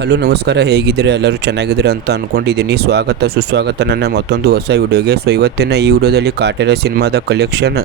Hello, ನಮಸ್ಕಾರ. ಹೇಗಿದ್ದೀರಾ? ಎಲ್ಲರೂ ಚೆನ್ನಾಗಿದ್ದೀರಾ ಅಂತ ಅಂದ್ಕೊಂಡಿದ್ದೀನಿ ಸ್ವಾಗತ, ಸುಸ್ವಾಗತ. ನನ್ನ ಮತ್ತೊಂದು ಹೊಸ ವಿಡಿಯೋಗೆ. ಸೊ, ಇವತ್ತಿನ ಈ ವಿಡಿಯೋದಲ್ಲಿ ಕಾಟೇರ ಸಿನಿಮಾದ ಕಲೆಕ್ಷನ್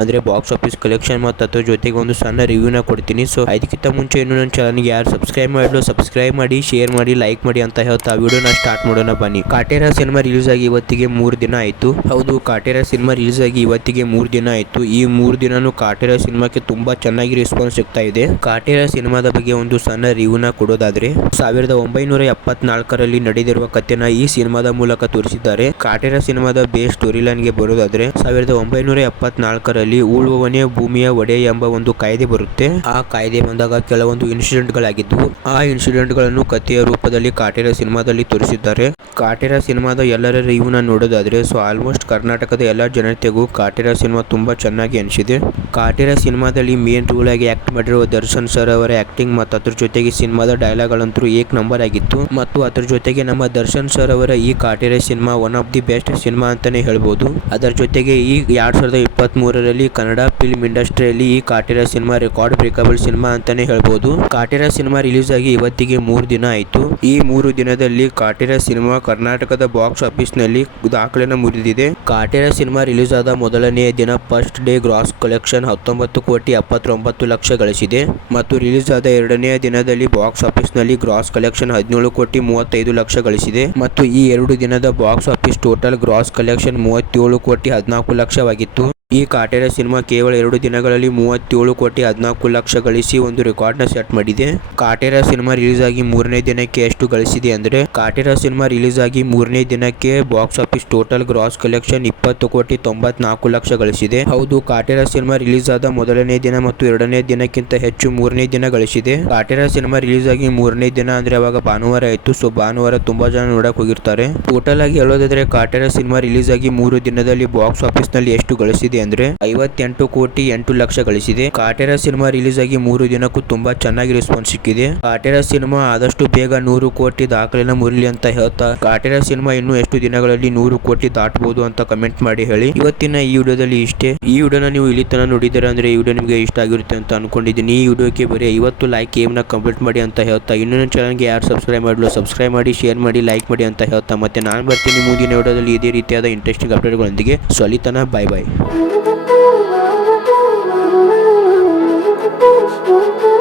ಅಂದರೆ ಬಾಕ್ಸ್ ಆಫೀಸ್ ಕಲೆಕ್ಷನ್ ಮತ್ತು ಅದ್ರ ಜೊತೆಗೆ ಒಂದು ಸಣ್ಣ ರಿವ್ಯೂನ ಕೊಡ್ತೀನಿ. ಸೊ ಅದಕ್ಕಿಂತ ಮುಂಚೆ ಇನ್ನು ನನ್ನ ಚಾನಲ್ಗೆ ಯಾರು ಸಬ್ಸ್ಕ್ರೈಬ್ ಮಾಡಲು ಸಬ್ಸ್ಕ್ರೈಬ್ ಮಾಡಿ ಶೇರ್ ಮಾಡಿ ಲೈಕ್ ಮಾಡಿ ಅಂತ ಹೇಳ್ತಾ ವಿಡಿಯೋನ ಸ್ಟಾರ್ಟ್ ಮಾಡೋಣ ಬನ್ನಿ. ಕಾಟೇರ ಸಿನಿಮಾ ರಿಲೀಸ್ ಆಗಿ ಇವತ್ತಿಗೆ ಮೂರು ದಿನ ಆಯಿತು. ಹೌದು, ಕಾಟೇರ ಸಿನಿಮಾ ರಿಲೀಸ್ ಆಗಿ ಇವತ್ತಿಗೆ ಮೂರು ದಿನ ಆಯಿತು. ಈ ಮೂರು ದಿನನೂ ಕಾಟೇರ ಸಿನಿಮಾಕ್ಕೆ ತುಂಬಾ ಚೆನ್ನಾಗಿ ರೆಸ್ಪಾನ್ಸ್ ಸಿಗ್ತಾ ಇದೆ. ಕಾಟೇರ ಸಿನಿಮಾದ ಬಗ್ಗೆ ಒಂದು ಸಣ್ಣ ರಿವ್ಯೂನ ಕೊಡೋದಾದ್ರೆ, ಸಾವಿರದ ಒಂಬೈನೂರ ಎಪ್ಪತ್ನಾಲ್ಕರಲ್ಲಿ ನಡೆದಿರುವ ಕಥೆನ ಈ ಸಿನಿಮಾದ ಮೂಲಕ ತೋರಿಸಿದ್ದಾರೆ. ಕಾಟೇರ ಸಿನಿಮಾದ ಬೇಸ್ ಸ್ಟೋರಿ ಲೈನ್ಗೆ ಬರೋದಾದ್ರೆ, ಸಾವಿರದ ಒಂಬೈನೂರ ಎಪ್ಪತ್ನಾಲ್ಕರಲ್ಲಿ ಉಳುವವನೇ ಭೂಮಿಯ ಒಡೆಯ ಎಂಬ ಒಂದು ಕಾಯ್ದೆ ಬರುತ್ತೆ. ಆ ಕಾಯ್ದೆ ಬಂದಾಗ ಕೆಲವೊಂದು ಇನ್ಸಿಡೆಂಟ್ ಗಳಾಗಿದ್ದವು ಆ ಇನ್ಸಿಡೆಂಟ್ಗಳನ್ನು ಕಥೆಯ ರೂಪದಲ್ಲಿ ಕಾಟೇರ ಸಿನಿಮಾದಲ್ಲಿ ತೋರಿಸಿದ್ದಾರೆ. ಕಾಟೇರ ಸಿನಿಮಾದ ಎಲ್ಲರ ರಿವ್ಯೂನ ನೋಡೋದಾದ್ರೆ, ಸೊ ಆಲ್ಮೋಸ್ಟ್ ಕರ್ನಾಟಕದ ಎಲ್ಲ ಜನತೆಗೂ ಕಾಟೇರ ಸಿನಿಮಾ ತುಂಬಾ ಚೆನ್ನಾಗಿ ಅನಿಸಿದೆ. ಕಾಟೇರ ಸಿನಿಮಾದಲ್ಲಿ ಮೇನ್ ರೋಲ್ ಆಗಿ ಆಕ್ಟ್ ಮಾಡಿರುವ ದರ್ಶನ್ ಸರ್ ಅವರ ಆಕ್ಟಿಂಗ್ ಮತ್ತು ಅದ್ರ ಜೊತೆಗೆ ಸಿನಿಮಾದ ಡೈಲಾಗ್ಗಳಂತೂ ಏಕ್ ನಂಬರ್ ಆಗಿತ್ತು. ಮತ್ತು ಅದ್ರ ಜೊತೆಗೆ ನಮ್ಮ ದರ್ಶನ್ ಸರ್ ಅವರ ಈ Kaatera cinema one of the best cinema ಅಂತಾನೆ ಹೇಳ್ಬೋದು. ಅದರ ಜೊತೆಗೆ ಈ ಎರಡ್ ಸಾವಿರದ ಇಪ್ಪತ್ತ್ ಮೂರರಲ್ಲಿ ಕನ್ನಡ ಫಿಲ್ಮ್ ಇಂಡಸ್ಟ್ರಿಯಲ್ಲಿ ಈ Kaatera cinema record breakable cinema ಅಂತಾನೆ ಹೇಳ್ಬೋದು. ಕಾಟೇರ ಸಿನಿಮಾ ರಿಲೀಸ್ ಆಗಿ ಇವತ್ತಿಗೆ ಮೂರು ದಿನ ಆಯಿತು. ಈ ಮೂರು ದಿನದಲ್ಲಿ ಕಾಟೇರ ಸಿನಿಮಾ ಕರ್ನಾಟಕದ ಬಾಕ್ಸ್ ಆಫೀಸ್ನಲ್ಲಿ ದಾಖಲೆನ ಮುರಿದಿದೆ. ಕಾಟೇರ ಸಿನಿಮಾ ರಿಲೀಸ್ ಆದ ಮೊದಲನೆಯ ದಿನ ಫಸ್ಟ್ ಡೇ ಗ್ರಾಸ್ ಕಲೆಕ್ಷನ್ ಹತ್ತೊಂಬತ್ತು ಕೋಟಿ ಎಪ್ಪತ್ತೊಂಬತ್ತು ಲಕ್ಷ ಗಳಿಸಿದೆ. ಮತ್ತು ರಿಲೀಸ್ ಆದ ಎರಡನೆಯ ದಿನದಲ್ಲಿ ಬಾಕ್ಸ್ ಆಫೀಸ್ನಲ್ಲಿ ಗ್ರಾಸ್ ಕಲೆಕ್ಷನ್ ಹದಿನೇಳು ಕೋಟಿ ಮೂವತ್ತೈದು ಲಕ್ಷ ಗಳಿಸಿದೆ. ಮತ್ತು ಈ ಎರಡು ದಿನದ box office total gross collection ಮೂವತ್ತೇಳು ಕೋಟಿ ಹದಿನಾಲ್ಕು ಲಕ್ಷವಾಗಿತ್ತು. ಈ ಕಾಟೇರ ಸಿನಿಮಾ ಕೇವಲ ಎರಡು ದಿನಗಳಲ್ಲಿ ಮೂವತ್ತೇಳು ಕೋಟಿ ಹದಿನಾಲ್ಕು ಲಕ್ಷ ಗಳಿಸಿ ಒಂದು ರೆಕಾರ್ಡ್ನ ಸೆಟ್ ಮಾಡಿದೆ. ಕಾಟೇರ ಸಿನಿಮಾ ರಿಲೀಸ್ ಆಗಿ ಮೂರನೇ ದಿನಕ್ಕೆ ಎಷ್ಟು ಗಳಿಸಿದೆ ಅಂದ್ರೆ, ಕಾಟೇರ ಸಿನಿಮಾ ರಿಲೀಸ್ ಆಗಿ ಮೂರನೇ ದಿನಕ್ಕೆ box office total gross collection ಇಪ್ಪತ್ತು ಕೋಟಿ ತೊಂಬತ್ನಾಲ್ಕು ಲಕ್ಷ ಗಳಿಸಿದೆ. ಹೌದು, ಕಾಟೇರ ಸಿನಿಮಾ ರಿಲೀಸ್ ಆದ ಮೊದಲನೇ ದಿನ ಮತ್ತು ಎರಡನೇ ದಿನಕ್ಕಿಂತ ಹೆಚ್ಚು ಮೂರನೇ ದಿನ ಗಳಿಸಿದೆ. ಕಾಟೇರ ಸಿನಿಮಾ ರಿಲೀಸ್ ಆಗಿ ಮೂರನೇ ದಿನ ಅಂದ್ರೆ ಅವಾಗ ಭಾನುವಾರ ಇತ್ತು, ಸೊ ಭಾನುವಾರ ತುಂಬಾ ಜನ ನೋಡಕ್ ಹೋಗಿರ್ತಾರೆ. ಟೋಟಲ್ ಆಗಿ ಹೇಳೋದಾದ್ರೆ, ಕಾಟೇರ ಸಿನಿಮಾ ರಿಲೀಸ್ ಆಗಿ ಮೂರು ದಿನದಲ್ಲಿ ಬಾಕ್ಸ್ ಆಫೀಸ್ನಲ್ಲಿ ಎಷ್ಟು ಗಳಿಸಿದೆ ಅಂದ್ರೆ ಐವತ್ತೆಂಟು ಕೋಟಿ ಎಂಟು ಲಕ್ಷ ಗಳಿಸಿದೆ. ಕಾಟೇರ ಸಿನಿಮಾ ರಿಲೀಸ್ ಆಗಿ ಮೂರು ದಿನಕ್ಕೂ ತುಂಬಾ ಚೆನ್ನಾಗಿ ರೆಸ್ಪಾನ್ಸ್ ಸಿಕ್ಕಿದೆ. ಕಾಟೇರ ಸಿನಿಮಾ ಆದಷ್ಟು ಬೇಗ ನೂರು ಕೋಟಿ ದಾಖಲೆನ ಮುರಲಿ ಅಂತ ಹೇಳ್ತಾ, ಕಾಟೇರ ಸಿನಿಮಾ ಇನ್ನು ಎಷ್ಟು ದಿನಗಳಲ್ಲಿ ನೂರು ಕೋಟಿ ದಾಟಬಹುದು ಅಂತ ಕಮೆಂಟ್ ಮಾಡಿ ಹೇಳಿ. ಇವತ್ತಿನ ಈ ವಿಡಿಯೋದಲ್ಲಿ ಇಷ್ಟೇ. ಈ ವಿಡಿಯೋನ ನೀವು ಇಲ್ಲಿ ತನಕ ನೋಡಿದರೆ ಅಂದ್ರೆ ಈ ವಿಡಿಯೋ ನಿಮಗೆ ಇಷ್ಟ ಆಗಿರುತ್ತೆ ಅಂತ ಅನ್ಕೊಂಡಿದ್ದೀನಿ. ಈ ವಿಡಿಯೋಕ್ಕೆ ಬರೀ ಐವತ್ತು ಲೈಕ್ ಏಮ್ನ ಕಂಪ್ಲೀಟ್ ಮಾಡಿ ಅಂತ ಹೇಳ್ತಾ ಇನ್ನೊಂದು ಚಾನಲ್ಗೆ ಯಾರು ಸಬ್ಸ್ಕ್ರೈಬ್ ಮಾಡಲು ಸಬ್ಸ್ಕ್ರೈಬ್ ಮಾಡಿ ಶೇರ್ ಮಾಡಿ ಲೈಕ್ ಮಾಡಿ ಅಂತ ಹೇಳ್ತಾ ಮತ್ತೆ ನಾನು ಬರ್ತೀನಿ ಮುಂದಿನ ವಿಡಿಯೋದಲ್ಲಿ ಇದೇ ರೀತಿಯಾದ ಇಂಟ್ರೆಸ್ಟಿಂಗ್ ಅಪ್ಡೇಟ್ಗಳೊಂದಿಗೆ ಸೊ ಅಲ್ಲಿ ತನ ಬಾಯ್ ಬಾಯ್ Oh, oh.